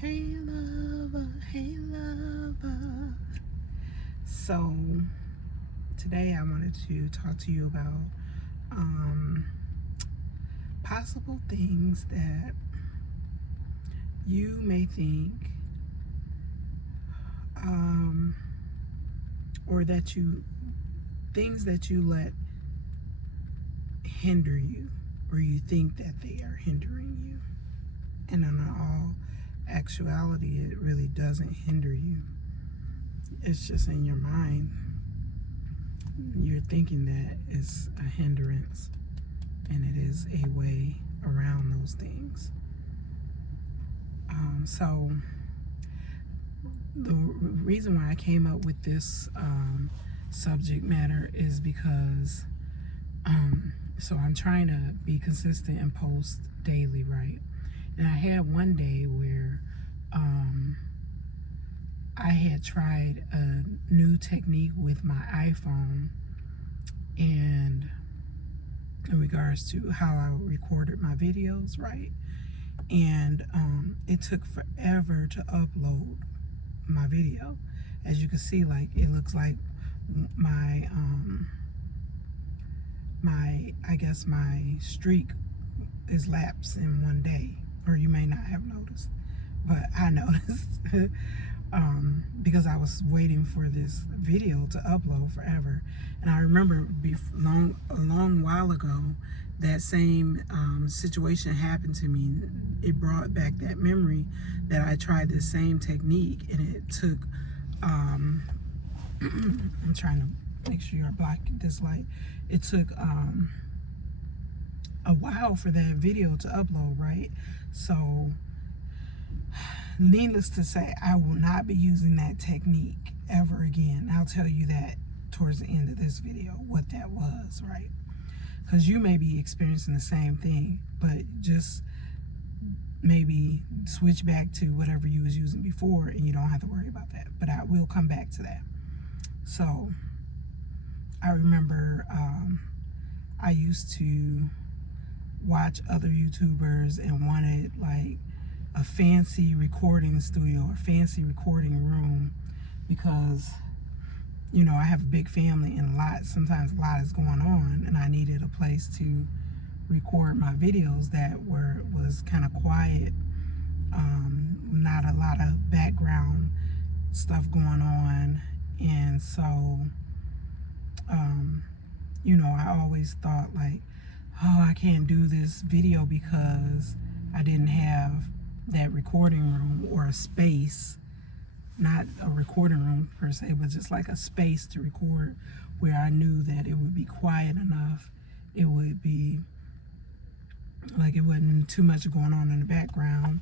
Hey lover, hey lover. So today I wanted to talk to you about possible things that you may think or that you things that you let hinder you, or you think that they are hindering you. And in all actuality, it really doesn't hinder you. It's just in your mind. You're thinking that it's a hindrance, and it is a way around those things. So the reason why I came up with this subject matter is because so I'm trying to be consistent and post daily, right? And I had one day where I had tried a new technique with my iPhone, and in regards to how I recorded my videos, right? And it took forever to upload my video. As you can see, like, it looks like my I guess my streak is lapsed in one day, or you may not have noticed, but I noticed. Because I was waiting for this video to upload forever. And I remember a long while ago, that same situation happened to me. It brought back that memory that I tried this same technique, and it took I'm trying to make sure you're blocking this light. It took a while for that video to upload, right? So needless to say, I will not be using that technique ever again. I'll tell you that towards the end of this video, what that was, right? Because you may be experiencing the same thing, but just maybe switch back to whatever you was using before, and you don't have to worry about that. But I will come back to that. So I remember I used to watch other YouTubers and wanted like a fancy recording studio or fancy recording room, because you know I have a big family and sometimes a lot is going on, and I needed a place to record my videos that was kind of quiet, not a lot of background stuff going on. And so you know, I always thought like, oh, I can't do this video because I didn't have that recording room or a space, not a recording room per se, but just like a space to record where I knew that it would be quiet enough. It would be like it wasn't too much going on in the background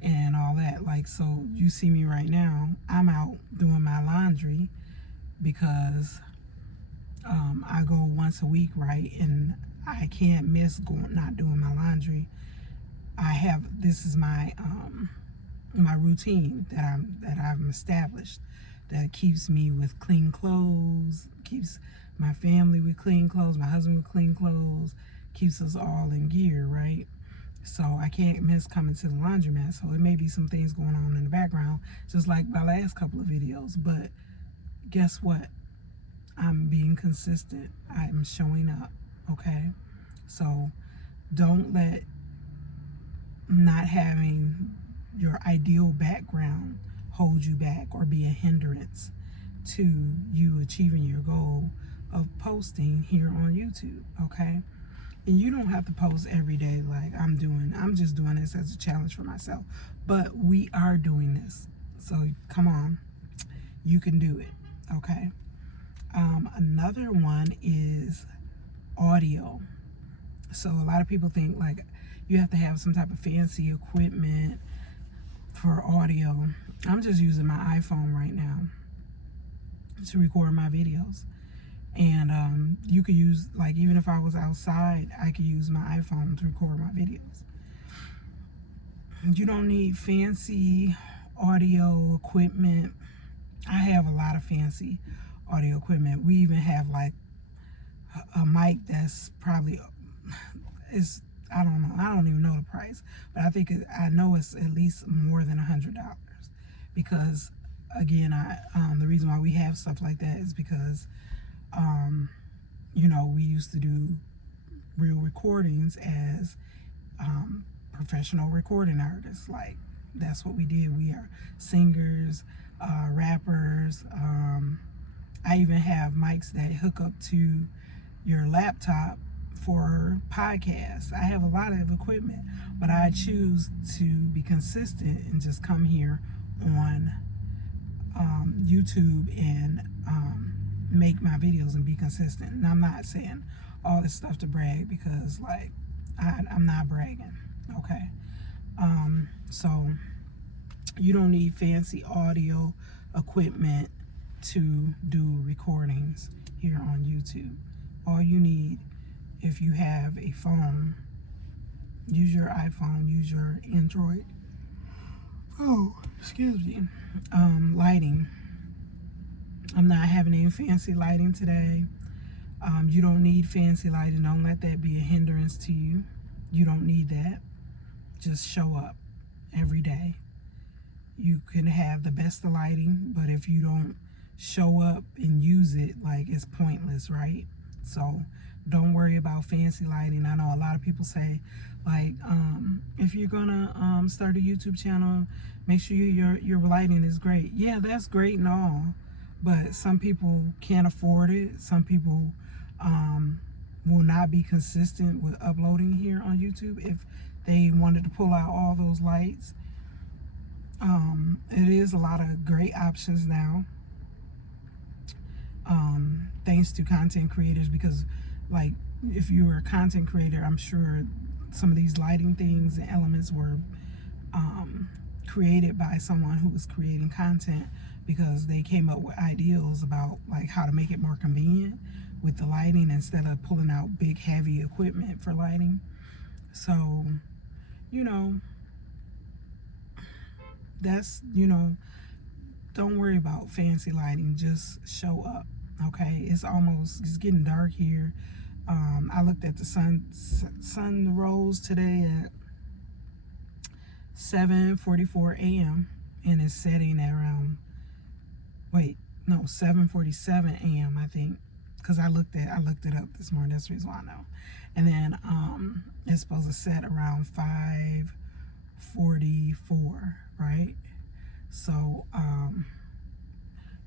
and all that. Like, so you see me right now, I'm out doing my laundry because I go once a week, right? And I can't miss not doing my laundry. This is my my routine that I've established, that keeps me with clean clothes, keeps my family with clean clothes, my husband with clean clothes, keeps us all in gear, right? So I can't miss coming to the laundromat. So it may be some things going on in the background, just like my last couple of videos. But guess what? I'm being consistent. I'm showing up, okay? So don't let not having your ideal background hold you back or be a hindrance to you achieving your goal of posting here on YouTube, okay? And you don't have to post every day like I'm doing. I'm just doing this as a challenge for myself. But we are doing this. So come on, you can do it, okay? Another one is audio. So a lot of people think like you have to have some type of fancy equipment for audio. I'm just using my iPhone right now to record my videos. And you could use, like, even if I was outside, I could use my iPhone to record my videos. You don't need fancy audio equipment. I have a lot of fancy audio equipment. We even have like a mic that's probably is I don't know. I don't even know the price, but I know it's at least more than $100, because again, the reason why we have stuff like that is because you know, we used to do real recordings as professional recording artists. Like, that's what we did. We are singers, rappers. I even have mics that hook up to your laptop for podcasts. I have a lot of equipment, but I choose to be consistent and just come here on YouTube and make my videos and be consistent. And I'm not saying all this stuff to brag, because like I'm not bragging, okay? So you don't need fancy audio equipment to do recordings here on YouTube. All you need, if you have a phone, use your iPhone, use your Android. Oh, excuse me. Lighting. I'm not having any fancy lighting today. You don't need fancy lighting. Don't let that be a hindrance to you. You don't need that. Just show up every day. You can have the best of lighting, but if you don't show up and use it, like, it's pointless, right? So don't worry about fancy lighting. I know a lot of people say, like, if you're gonna start a YouTube channel, make sure your lighting is great. Yeah, that's great and all, but some people can't afford it. Some people will not be consistent with uploading here on YouTube if they wanted to pull out all those lights. It is a lot of great options now, thanks to content creators, because like, if you were a content creator, I'm sure some of these lighting things and elements were created by someone who was creating content, because they came up with ideals about like how to make it more convenient with the lighting instead of pulling out big heavy equipment for lighting. So, you know, that's, you know, don't worry about fancy lighting. Just show up, okay? It's getting dark here. I looked at the sun rose today at 7:44 a.m. and it's setting at around 7:47 a.m. I think, because I looked it up this morning. That's the reason why I know. And then it's supposed to set around 5:44, right? So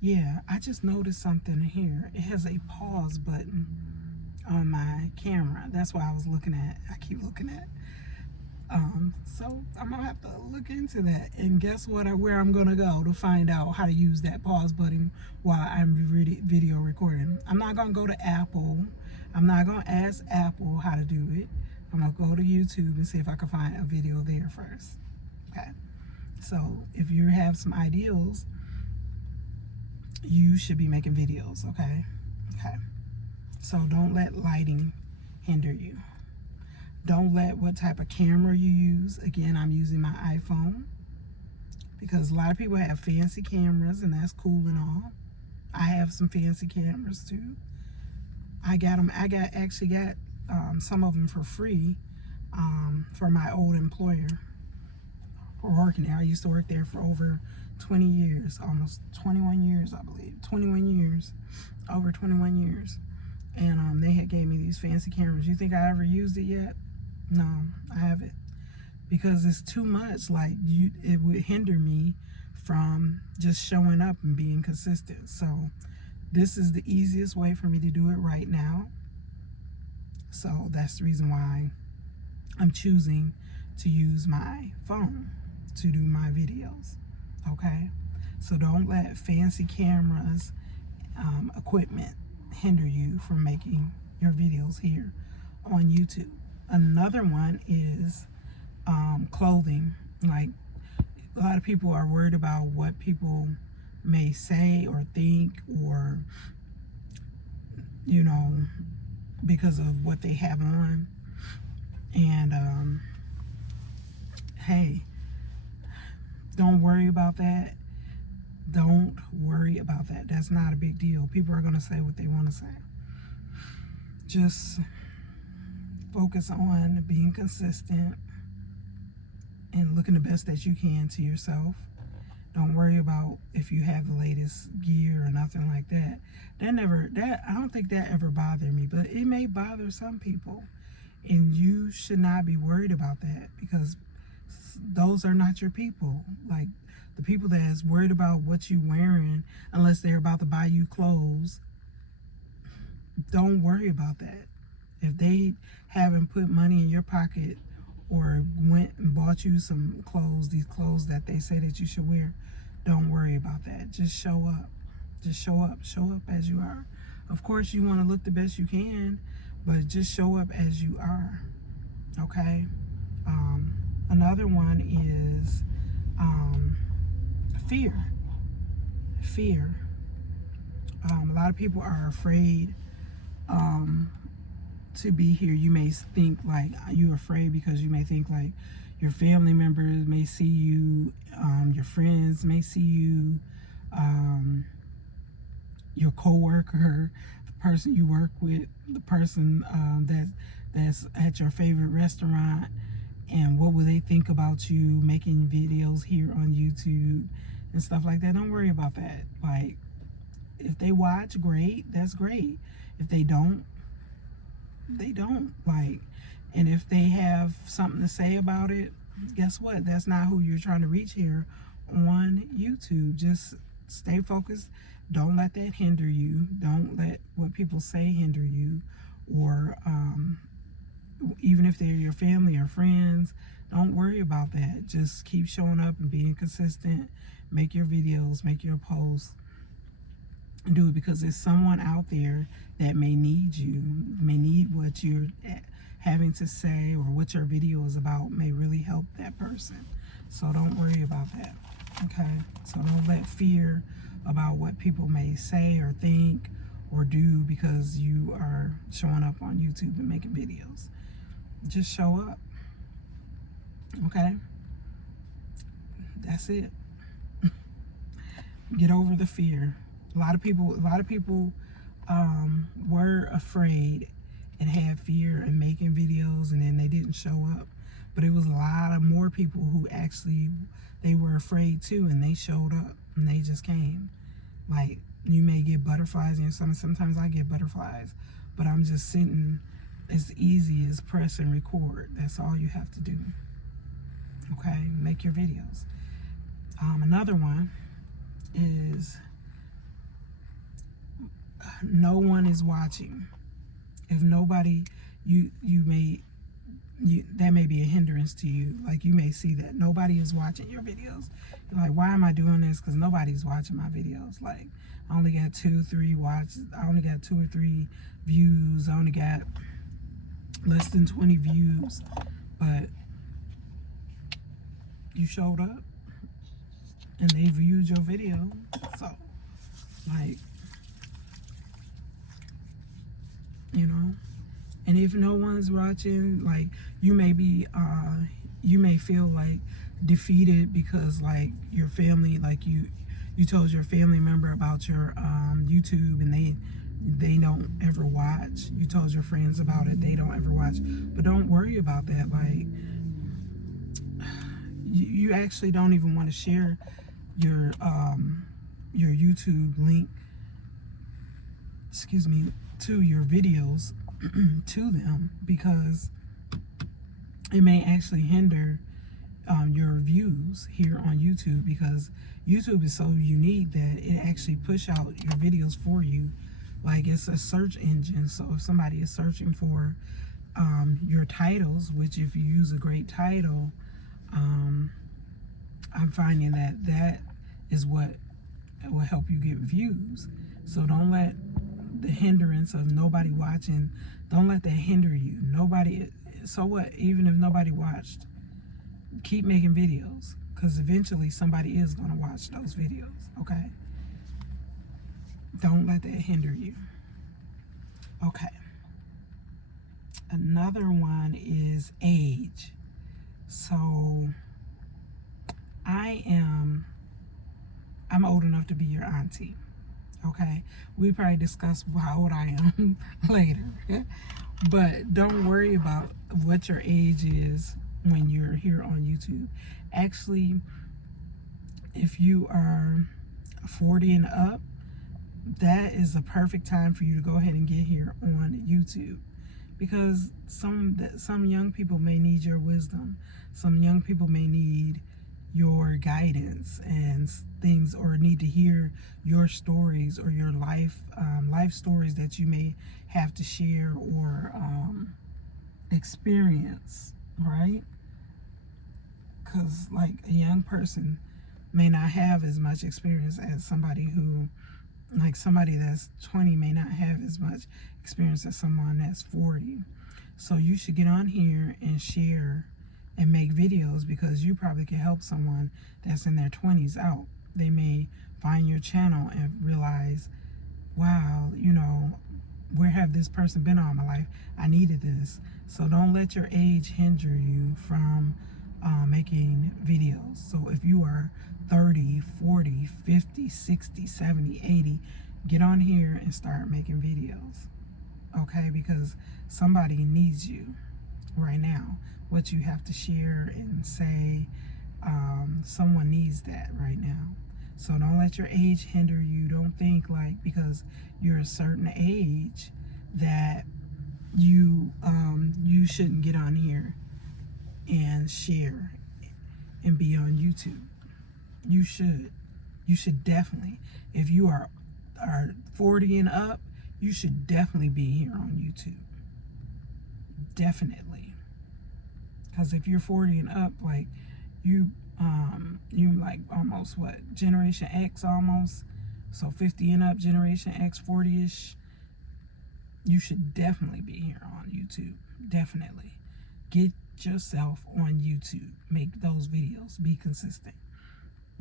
yeah, I just noticed something here. It has a pause button on my camera. That's why I keep looking at. So I'm gonna have to look into that, and guess what? Where I'm gonna go to find out how to use that pause button while I'm video recording. I'm not gonna go to Apple. I'm not gonna ask Apple how to do it. I'm gonna go to YouTube and see if I can find a video there first. Okay. So if you have some ideals, you should be making videos. Okay. So don't let lighting hinder you. Don't let what type of camera you use. Again, I'm using my iPhone, because a lot of people have fancy cameras, and that's cool and all. I have some fancy cameras too. I actually got some of them for free for my old employer for working there. I used to work there for over 20 years, almost 21 years, I believe. 21 years, over 21 years. And they had gave me these fancy cameras. You think I ever used it yet? No, I haven't, because it's too much. Like, it would hinder me from just showing up and being consistent. So this is the easiest way for me to do it right now. So that's the reason why I'm choosing to use my phone to do my videos. Okay, so don't let fancy cameras, equipment hinder you from making your videos here on YouTube. Another one is clothing. Like, a lot of people are worried about what people may say or think, or, you know, because of what they have on. And hey, don't worry about that. Don't worry about that. That's not a big deal. People are going to say what they want to say. Just focus on being consistent and looking the best that you can to yourself. Don't worry about if you have the latest gear or nothing like that. I don't think that ever bothered me, but it may bother some people. And you should not be worried about that, because those are not your people. Like, the people that's worried about what you're wearing, unless they're about to buy you clothes, don't worry about that. If they haven't put money in your pocket or went and bought you some clothes, these clothes that they say that you should wear, don't worry about that. Just show up. Just show up. Show up as you are. Of course, you want to look the best you can, but just show up as you are. Okay? Another one is fear. Fear. A lot of people are afraid to be here. You may think like you're afraid because you may think like your family members may see you, your friends may see you, your coworker, the person you work with, the person that's at your favorite restaurant, and what will they think about you making videos here on YouTube and stuff like that. Don't worry about that. Like, if they watch, great, that's great. If they don't, they don't. Like, and if they have something to say about it, guess what? That's not who you're trying to reach here on YouTube. Just stay focused. Don't let that hinder you. Don't let what people say hinder you. Or even if they're your family or friends, don't worry about that. Just keep showing up and being consistent. Make your videos, make your posts. Do it because there's someone out there that may need you, may need what you're having to say, or what your video is about may really help that person. So don't worry about that. Okay? So don't let fear about what people may say or think or do because you are showing up on YouTube and making videos. Just show up. Okay? That's it. Get over the fear. A lot of people were afraid and had fear in making videos, and then they didn't show up. But it was a lot of more people who actually, they were afraid too, and they showed up and they just came. Like, you may get butterflies in your stomach. Sometimes I get butterflies, but I'm just sitting. It's easy as press and record. That's all you have to do. Okay, make your videos. Another one is no one is watching. If nobody, that may be a hindrance to you. Like, you may see that nobody is watching your videos. You're like, why am I doing this? Because nobody's watching my videos. Like, I only got 2-3 watches. I only got 2 or 3 views. I only got less than 20 views. But you showed up and they viewed your video. So, like, you know. And if no one's watching, like, you may feel like defeated because, like, your family, like, you told your family member about your YouTube and they don't ever watch. You told your friends about it, they don't ever watch. But don't worry about that. Like, you actually don't even want to share your YouTube link, to your videos to them, because it may actually hinder your views here on YouTube, because YouTube is so unique that it actually push out your videos for you. Like, it's a search engine. So if somebody is searching for your titles, which if you use a great title, I'm finding that is what will help you get views. So don't let the hindrance of nobody watching, don't let that hinder you. So what? Even if nobody watched, keep making videos, because eventually somebody is going to watch those videos. Okay? Don't let that hinder you. Okay. Another one is age. So I'm old enough to be your auntie. Okay, we probably discuss how old I am later. But don't worry about what your age is when you're here on YouTube. Actually, if you are 40 and up, that is the perfect time for you to go ahead and get here on YouTube, because some young people may need your wisdom. Some young people may need your guidance and things, or need to hear your stories or your life stories that you may have to share or experience, right? Because like a young person may not have as much experience as somebody who, like somebody that's 20 may not have as much experience as someone that's 40. So you should get on here and share and make videos, because you probably can help someone that's in their 20s out. They may find your channel and realize, wow, where have this person been all my life? I needed this. So don't let your age hinder you from making videos. So if you are 30, 40, 50, 60, 70, 80, get on here and start making videos, okay? Because somebody needs you right now. What you have to share and say, someone needs that right now. So don't let your age hinder you. Don't think like because you're a certain age that you shouldn't get on here and share and be on YouTube. You should definitely. If you are 40 and up, you should definitely be here on YouTube. Definitely. Because if you're 40 and up, like you like almost what, Generation X almost. So 50 and up, Generation X, 40-ish. You should definitely be here on YouTube. Definitely. Get yourself on YouTube. Make those videos. Be consistent.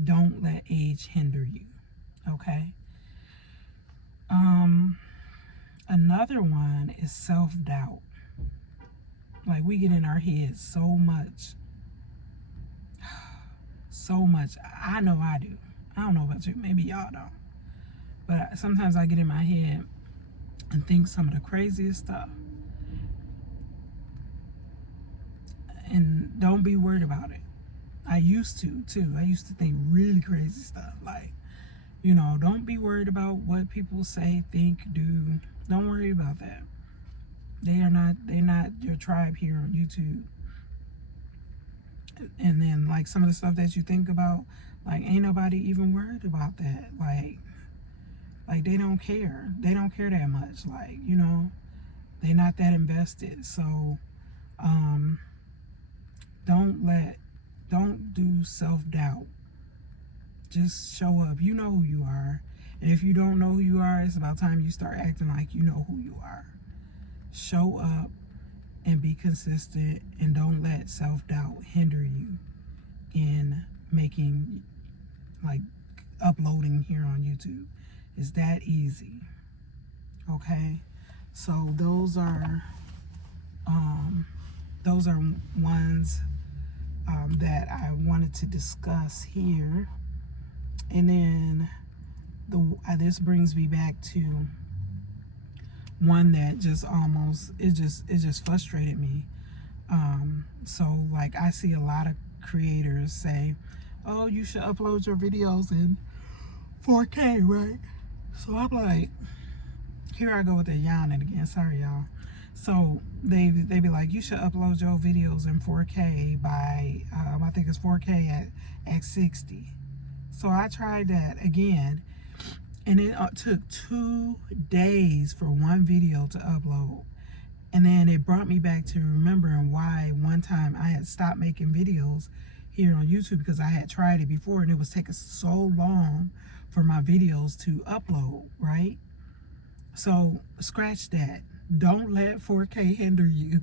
Don't let age hinder you. Okay? Another one is self-doubt. Like, we get in our heads so much. So much. I know I do. I don't know about you. Maybe y'all don't. But sometimes I get in my head and think some of the craziest stuff. And don't be worried about it. I used to, too. I used to think really crazy stuff. Like, don't be worried about what people say, think, do. Don't worry about that. They're not your tribe here on YouTube. And then, like, some of the stuff that you think about, like, ain't nobody even worried about that. Like they don't care. They don't care that much. Like, they're not that invested. So, don't do self-doubt. Just show up. You know who you are. And if you don't know who you are, it's about time you start acting like you know who you are. Show up and be consistent, and don't let self-doubt hinder you in making, like, uploading here on YouTube. It's that easy. Okay? So those are ones that I wanted to discuss here. And then this brings me back to one that just frustrated me. So, like, I see a lot of creators say, oh, you should upload your videos in 4K, right? So I'm like, here I go with that yawning again. Sorry, y'all. So they be like, you should upload your videos in 4K by, I think it's 4K at 60. So I tried that again, and it took 2 days for one video to upload. And then it brought me back to remembering why one time I had stopped making videos here on YouTube, because I had tried it before and it was taking so long for my videos to upload, right? So scratch that. Don't let 4K hinder you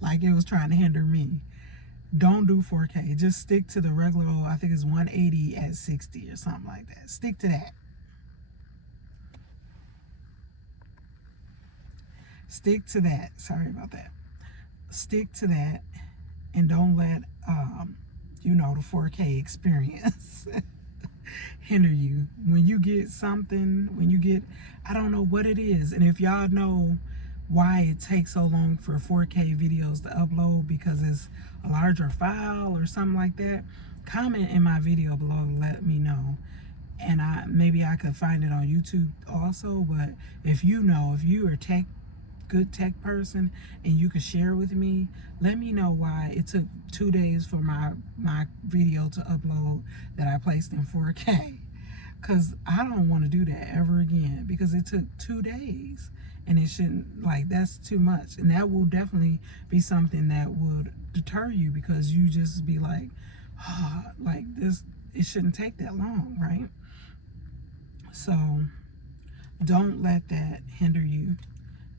like it was trying to hinder me. Don't do 4K. Just stick to the regular, I think it's 180 at 60 or something like that. Stick to that. Stick to that. Sorry about that. Stick to that, and don't let the 4K experience hinder you. When you get something, I don't know what it is, and if y'all know why it takes so long for 4K videos to upload, because it's a larger file or something like that, comment in my video below to let me know. And maybe I could find it on YouTube also. But if you know, if you are good tech person and you could share with me, let me know why it took 2 days for my video to upload that I placed in 4K. Because I don't want to do that ever again, because it took 2 days, and it shouldn't, like, that's too much. And that will definitely be something that would deter you, because you just be like, oh, like this, it shouldn't take that long, right? So don't let that hinder you.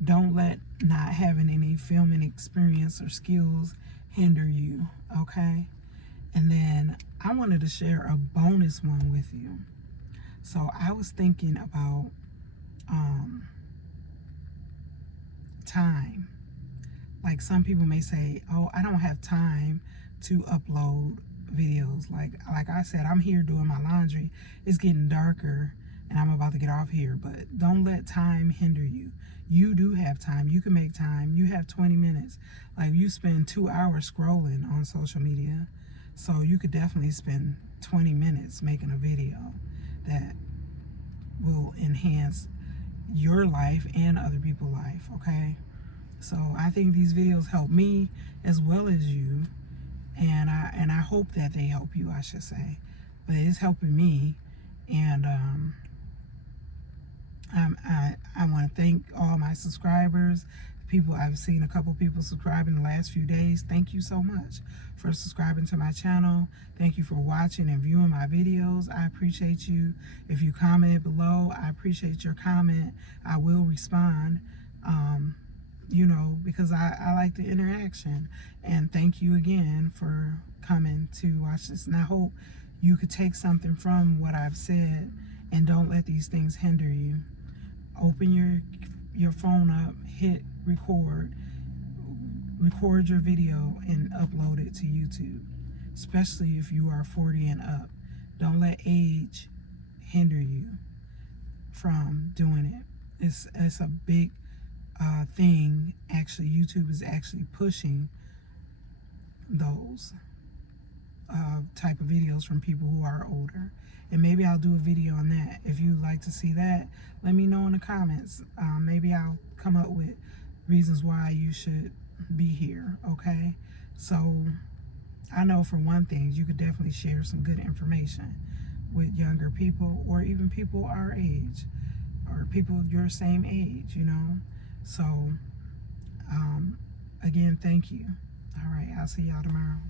Don't let not having any filming experience or skills hinder you, okay? And then I wanted to share a bonus one with you. So I was thinking about time. Like, some people may say, oh, I don't have time to upload videos. Like I said, I'm here doing my laundry. It's getting darker and I'm about to get off here, but don't let time hinder you. You do have time. You can make time. You have 20 minutes. Like, you spend 2 hours scrolling on social media, so you could definitely spend 20 minutes making a video that will enhance your life and other people's life, okay? So I think these videos help me as well as you, and I hope that they help you, I should say. But it's helping me, and I want to thank all my subscribers. People, I've seen a couple people subscribe in the last few days. Thank you so much for subscribing to my channel. Thank you for watching and viewing my videos. I appreciate you. If you commented below, I appreciate your comment. I will respond, you know, because I like the interaction. And thank you again for coming to watch this. And I hope you could take something from what I've said, and don't let these things hinder you. Open your phone up, hit record your video, and upload it to YouTube, especially if you are 40 and up. Don't let age hinder you from doing it. It's a big thing. Actually, YouTube is actually pushing those type of videos from people who are older. And maybe I'll do a video on that. If you'd like to see that, let me know in the comments. Maybe I'll come up with reasons why you should be here, okay? So I know for one thing, you could definitely share some good information with younger people, or even people our age, or people your same age, you know? So again, thank you. All right, I'll see y'all tomorrow.